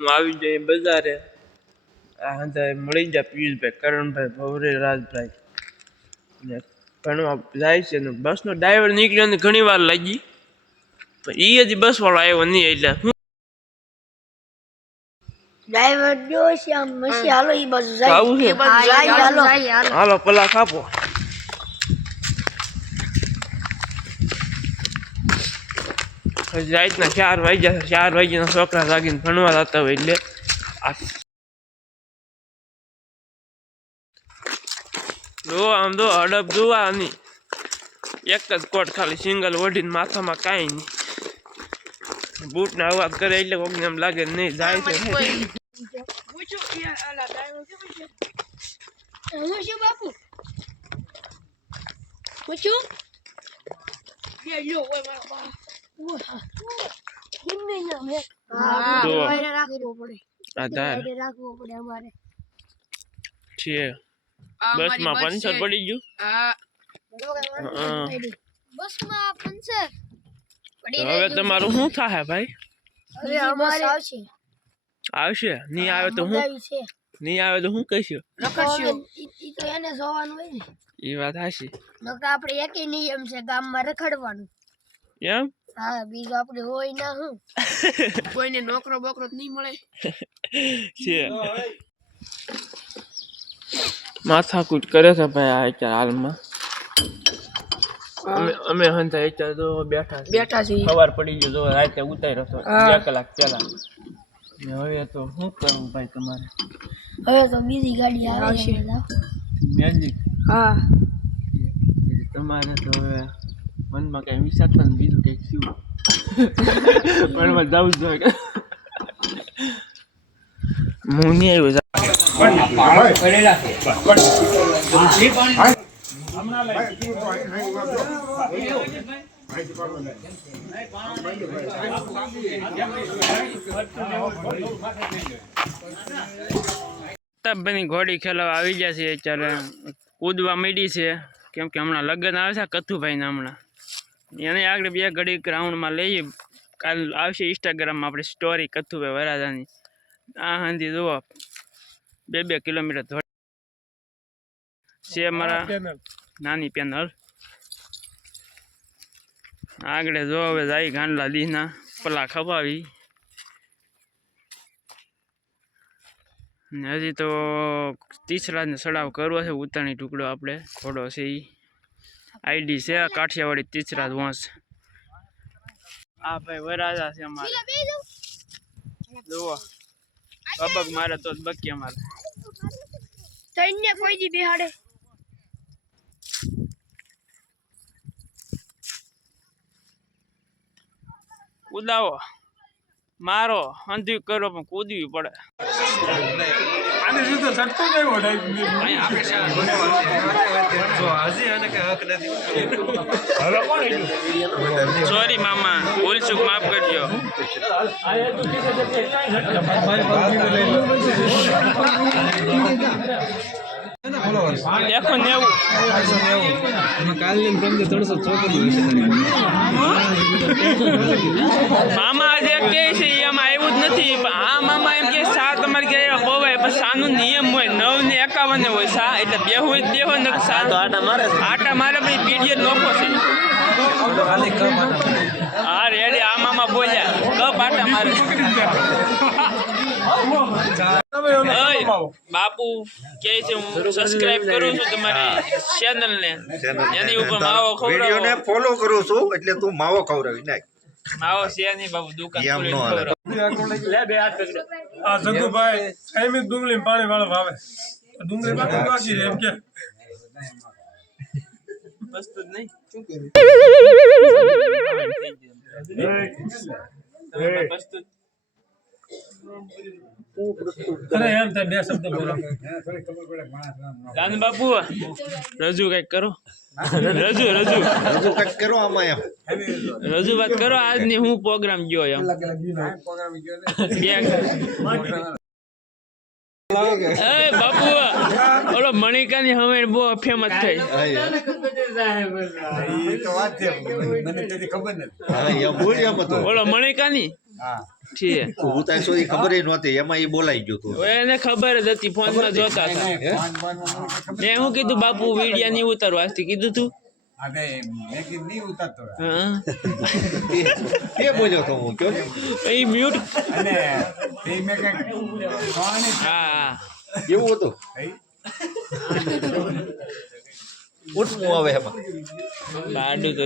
હું આવી જાય બજારે આ હંધાય મળી જાય પિયુષભાઈ કરણભાઈ ભવરે રાજભાઈ ને ઘણું જાય છે ને બસનો ડ્રાઈવર નીકળ્યો ને ઘણી વાર લાગી પણ એ હજી બસ વાળો આવ્યો નહીં એટલે ડ્રાઈવર જો શ્યામ મસી હાલો ઈ બાજુ જાય આવું છે હાલો પલા કાપો રાતના 4 વાગ્યા 4 વાગ્યાના છોકરા જાગીને ભણવા જતા હોય એટલે જો આમ તો હડપ જોવાની એક જ કોટ ખાલી સિંગલ ઓઢીને માથામાં કાંઈ નહીં બૂટના અવાજ કરે એટલે કોઈને એમ લાગે નહીં જાય છે બાપુ બસમાં પંચર પડી ગયું હવે તમારું શું થાય ભાઈ આવશે નહીં આવે તો હું નહીં આવે તો હું કહીશું એ વાત હાશી આપણે એક નિયમ છે ગામમાં રખડવાનું એમ હા બીજું આપણે હોય ના હું કોઈને નોકરો બોકરો નહીં મળે છે માથાકૂટ કરે છે ભાઈ આ અત્યારે હાલમાં અમે હંતા અત્યારે તો બેઠા છીએ સવાર પડી ગયો તો રાતે ઉતાર્યો હતો 2 કલાક પહેલા હવે તો શું કરવું ભાઈ તમારે હવે તો બીજી ગાડી આવશે મેજિક હા તમારે તો હવે મનમાં કઈ વિચારતા ને બીજું કઈક શું પણ જવું જ જોઈએ હું નહીં આવ્યો ઘોડી ખેલાવા આવી ગયા છે અત્યારે કૂદવા માંડી છે કેમ કે હમણાં લગ્ન આવે છે કથુભાઈ ને હમણાં એને આગળ 2 ઘડી ગ્રાઉન્ડમાં લઈએ કાલ આવશે ઇન્સ્ટાગ્રામમાં આપણી સ્ટોરી કથુભાઈ વરાજાની આ હાંધી જુઓ 2 કિલોમીટર છે મારા નાની પેનલ આગળ જો હવે જાય ગાંડલા દીના પલા ખપાવી ને હજી તો તીસરાને સડાવ કરવો છે ઉતાણી ટુકડો આપણે ઘોડો છે એ આઈડી છે કાઠિયાવાડી તીસરા વંશ આ ભાઈ વરાજા છે અમારે જુઓ કબક મારે તો બકી અમારે કોઈ દી બિહાડે કૂદાવો મારો અંધી કરો પણ કૂદવી પડે સોરી મામા ભૂલ ચૂક માફ કરજો देखो नेव मामा आज के आयु नहीं आ मामा एम के सा तमारे घरे होवे बस सानो नियम हो 9 ने 51 हो सा એટલે બેહું જ દેહો ને सा તો આટા મારે ભાઈ પીડીએ નોખો છે આ રેડી આ મામા બોલ્યા કપ આટા મારે बापू के सब्सक्राइब करू છું તમારી ચેનલ ને એની ઉપર માવો ખવડાવો વિડિયો ને ફોલો કરું છું એટલે તું માવો ખવડાવી નાખ માવો છે નહીં બાપુ દુકાન ખોલી લે બે હાથ પકડો આ જગુભાઈ એમ ડુંગળી પાણી વાળો ભાવે ડુંગળી માં બાકી એમ કે બસ તો નહીં શું કરું બસ તો અરે એમ થાય બે શબ્દ બોલો દાન બાપુ રજૂ કઈક કરો રજૂ કઈક કરો આમાં એમ રજૂઆત કરો આજની હું પ્રોગ્રામ ગયો એમ એ બાપુ ઓલો મણિકાની હવે બહુ ફેમસ થઈ ઓલો મણિકાની છે હું તાર સુધી ખબર નહોતી એમાં એ બોલાઈ ગયું તું હવે એને ખબર જ હતી ફોનમાં જોતા હતા મેં શું કીધું બાપુ વિડિયા નહીં ઉતારવા આજથી કીધું તું હા એ બોલ્યો તો હું કયો ને એ મ્યુટ હા એવું હતું ઉઠવું આવે એમાં લાડુ તો